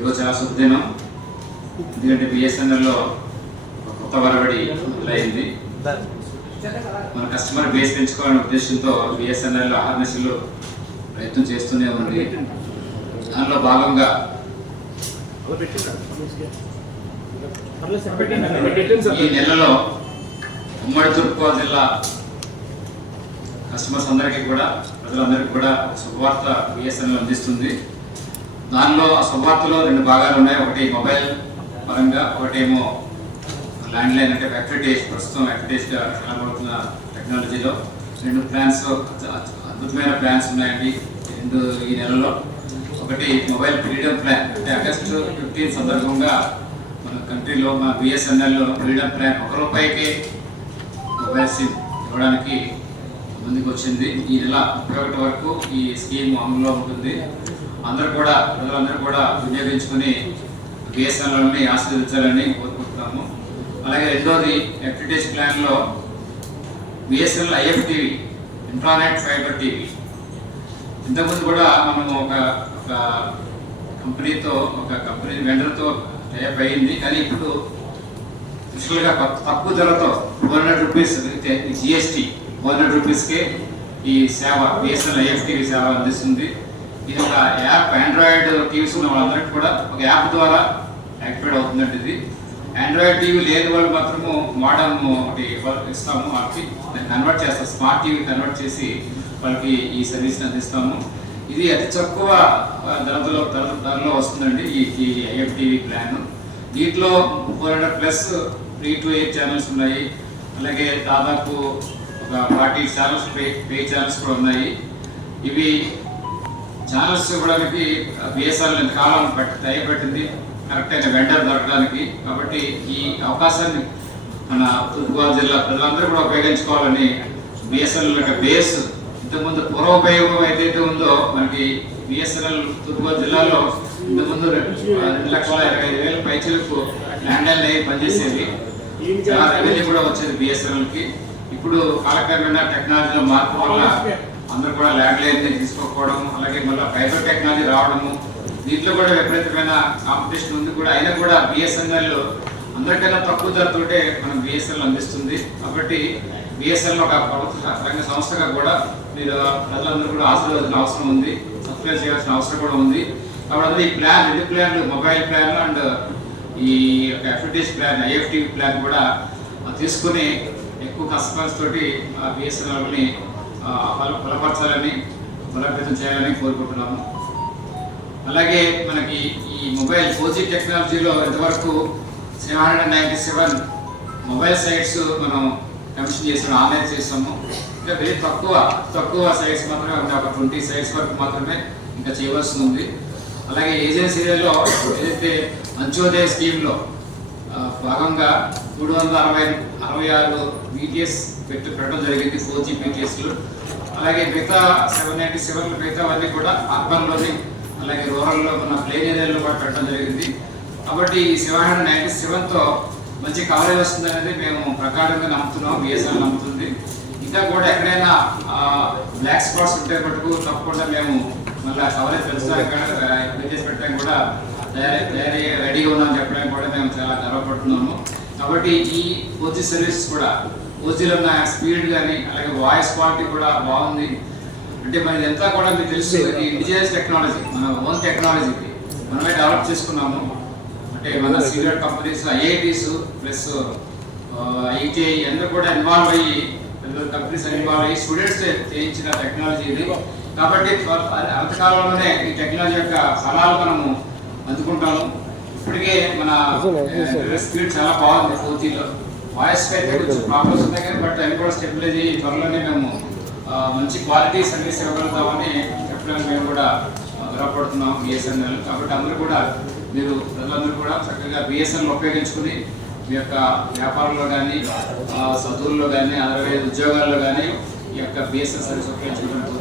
ఈరోజు చాలా శుభదినం ఎందుకంటే బిఎస్ఎన్ఎల్లో కొత్త వరబడి మొదలైంది. మన కస్టమర్ బేస్ పెంచుకోవాలనే ఉద్దేశంతో బిఎస్ఎన్ఎల్ ఆర్నెస్లు ప్రయత్నం చేస్తూనే ఉంది. దానిలో భాగంగా ఈ నెలలో ఉమ్మడి తూర్పుగోదావరి జిల్లా కస్టమర్స్ అందరికీ కూడా ప్రజలందరికీ కూడా శుభవార్త బిఎస్ఎన్ఎల్ అందిస్తుంది. దానిలో ఆ శుభవార్తలో రెండు భాగాలు ఉన్నాయి. ఒకటి మొబైల్ పరంగా ఒకటేమో ల్యాండ్ లైన్ అంటే ఎఫ్టిటేజ్ ప్రస్తుతం ఎఫ్టిటేజ్గా కనబడుతున్న టెక్నాలజీలో. రెండు ప్లాన్స్ అద్భుతమైన ప్లాన్స్ ఉన్నాయండి రెండు ఈ నెలలో. ఒకటి మొబైల్ ఫ్రీడమ్ ప్లాన్. అంటే ఆగస్టు ఫిఫ్టీన్ సందర్భంగా మన కంట్రీలో మన బిఎస్ఎన్ఎల్లో ఫ్రీడమ్ ప్లాన్. ఒక రూపాయికి మొబైల్ సిమ్ ఇవ్వడానికి ముందుకు వచ్చింది. ఈ నెల ఒకటి వరకు ఈ స్కీమ్ అమలులో ఉంటుంది. అందరూ కూడా ప్రజలందరూ కూడా వినియోగించుకుని బిఎస్ఎన్ఎల్ని ఆశీర్వదించాలని కోరుకుంటున్నాము. అలాగే రెండోది ఎఫ్టిటేజ్ ప్లాన్లో BSNL IF TV intranet fibre TV. ఇంతకుముందు కూడా మనము ఒక ఒక కంపెనీతో ఒక కంపెనీ వెండర్తో టైప్ అయింది కానీ ఇప్పుడు స్పెషల్గా తక్కువ ధరతో four hundred rupees GST four hundred రూపీస్కే ఈ సేవ బిఎస్ఎన్ఎల్ ఐఎఫ్టీవీ సేవ అందిస్తుంది. ఇది ఒక యాప్ ఆండ్రాయిడ్ టీవీస్ ఉన్న వాళ్ళందరికీ కూడా ఒక యాప్ ద్వారా యాక్టివేట్ అవుతుందండి ఇది. ఆండ్రాయిడ్ టీవీ లేని వాళ్ళు మాత్రము మోడల్ ఒకటి వాళ్ళకి ఇస్తాము వాళ్ళకి దాన్ని కన్వర్ట్ చేస్తాం. స్మార్ట్ టీవీ కన్వర్ట్ చేసి వాళ్ళకి ఈ సర్వీస్ని అందిస్తాము. ఇది అతి తక్కువ ధరలో ధర ధరలో వస్తుందండి ఈ ఈ ఐఎఫ్ టీవీ ప్లాన్ దీంట్లో four hundred plus three two eight channels ఉన్నాయి. అలాగే దాదాపు forty channels pay pay channels కూడా ఉన్నాయి. ఇవి ఛానల్స్ ఇవ్వడానికి బిఎస్ఆర్ఎల్ కాలం పట్టి టైం పట్టింది కరెక్ట్ అయిన వెండర్ దొరకడానికి. కాబట్టి ఈ అవకాశాన్ని మన తూర్పుగోదావరి జిల్లా ప్రజలందరూ కూడా ఉపయోగించుకోవాలని బిఎస్ఎన్ఎల్ యొక్క బేస్ ఇంతకుముందు పూర్వోపయోగం ఏదైతే ఉందో మనకి బిఎస్ఎన్ఎల్ తూర్పుగోదావరి జిల్లాలో ఇంతకుముందు రెండు లక్షల ఇరవై ఐదు వేల పైచలకు ల్యాండ్ లైన్ పనిచేసేది. చాలా రెవెన్యూ కూడా వచ్చేది బిఎస్ఎన్ఎల్కి. ఇప్పుడు కాలక్రమేణా టెక్నాలజీలో మార్పు వల్ల అందరూ కూడా ల్యాండ్ లైన్ తీసుకోకపోవడం అలాగే మళ్ళీ ఫైబర్ టెక్నాలజీ రావడము దీంట్లో కూడా విపరీతమైన కాంపిటీషన్ ఉంది కూడా. అయినా కూడా బిఎస్ఎన్ఎల్ అందరికన్నా తక్కువ ధరతోటే మనం బిఎస్ఎన్ఎల్ అందిస్తుంది. కాబట్టి బిఎస్ఎన్ఎల్ ఒక ప్రభుత్వ రంగ సంస్థగా కూడా మీరు ప్రజలందరూ కూడా ఆశీర్వదించిన అవసరం ఉంది. సబ్స్క్రైబ్ చేయాల్సిన అవసరం కూడా ఉంది. కాబట్టి ఈ ప్లాన్ రెండు ప్లాన్లు మొబైల్ ప్లాన్ అండ్ ఈ యొక్క ఎఫ్టిస్ ప్లాన్ ఐఎఫ్టీ ప్లాన్ కూడా తీసుకుని ఎక్కువ కస్టమర్స్ తోటి బిఎస్ఎన్ఎల్ని బలపరచాలని బలోపేతం చేయాలని కోరుకుంటున్నాము. అలాగే మనకి ఈ మొబైల్ ఫోర్ జీ టెక్నాలజీలో ఇంతవరకు seven hundred ninety seven mobile sites మనం కమిషన్ చేసాము ఆన్లైన్ చేసాము. ఇంకా వెరీ తక్కువ తక్కువ సైట్స్ మాత్రమే ఉన్నాయి ఒక ట్వంటీ సైట్స్ వరకు మాత్రమే ఇంకా చేయవలసి ఉంది. అలాగే ఏజెన్సీలలో ఏదైతే అంత్యోదయ స్కీమ్లో భాగంగా మూడు వందల అరవై అరవై ఆరు బీటీఎస్ పెట్టి పెట్టడం జరిగింది ఫోర్ జీ బీటీఎస్లు అలాగే మిగతా సెవెన్ నైంటీ సెవెన్ మిగతావన్నీ కూడా అర్బన్లోని అలాగే రూరల్లో ఉన్న ప్లేన్ ఏరియాలో కూడా పెట్టడం జరిగింది. కాబట్టి ఈ సెవెన్ హండ్రెడ్ నైంటీ సెవెన్తో మంచి కవరేజ్ వస్తుంది అనేది మేము ప్రకారంగా నమ్ముతున్నాం బిఎస్ఎల్ నమ్ముతుంది. ఇంకా కూడా ఎక్కడైనా బ్లాక్ స్పాట్స్ ఉంటే మటుకు తప్పకుండా మేము మళ్ళీ కవరేజ్ పెంచడానికి పెట్టడానికి కూడా తయారై తయారయ్యే రెడీగా ఉన్నామని చెప్పడానికి కూడా మేము చాలా గర్వపడుతున్నాము. కాబట్టి ఈ ఓజీ సర్వీస్ కూడా ఓజీలో ఉన్న స్పీడ్ కానీ అలాగే వాయిస్ క్వాలిటీ కూడా బాగుంది. అంటే మనది ఎంత కూడా మీకు తెలుసు ఇది ఇండిజినస్ టెక్నాలజీ మన ఓన్ టెక్నాలజీకి మనమే డెవలప్ చేసుకున్నాము. అంటే మన senior companies IITs plus ITI అందరూ కూడా ఇన్వాల్వ్ అయ్యి కంపెనీస్ ఇన్వాల్వ్ అయ్యి స్టూడెంట్స్ చేయించిన టెక్నాలజీ ఇది. కాబట్టి అంతకాలంలోనే ఈ టెక్నాలజీ యొక్క ఫలాలు మనము మన స్పీడ్ చాలా బాగుంది. జీలో వాయిస్ అయితే కొంచెం ప్రాబ్లమ్స్ ఉన్నాయి కానీ బట్ అవి కూడా స్టెబిలైజ్ అయ్యి త్వరలోనే మేము మంచి క్వాలిటీ సర్వీస్ ఇవ్వగలుగుతామని చెప్పడానికి మేము కూడా గర్వపడుతున్నాం బిఎస్ఎన్ఎల్ కాబట్టి అందరూ కూడా మీరు ప్రజలందరూ కూడా చక్కగా బిఎస్ఎన్ఎల్ ఉపయోగించుకుని మీ యొక్క వ్యాపారంలో కానీ చదువుల్లో కానీ అదర్వైజ్ ఉద్యోగాల్లో కానీ ఈ యొక్క బిఎస్ఎన్ సర్వీస్ ఉపయోగించుకోవడానికి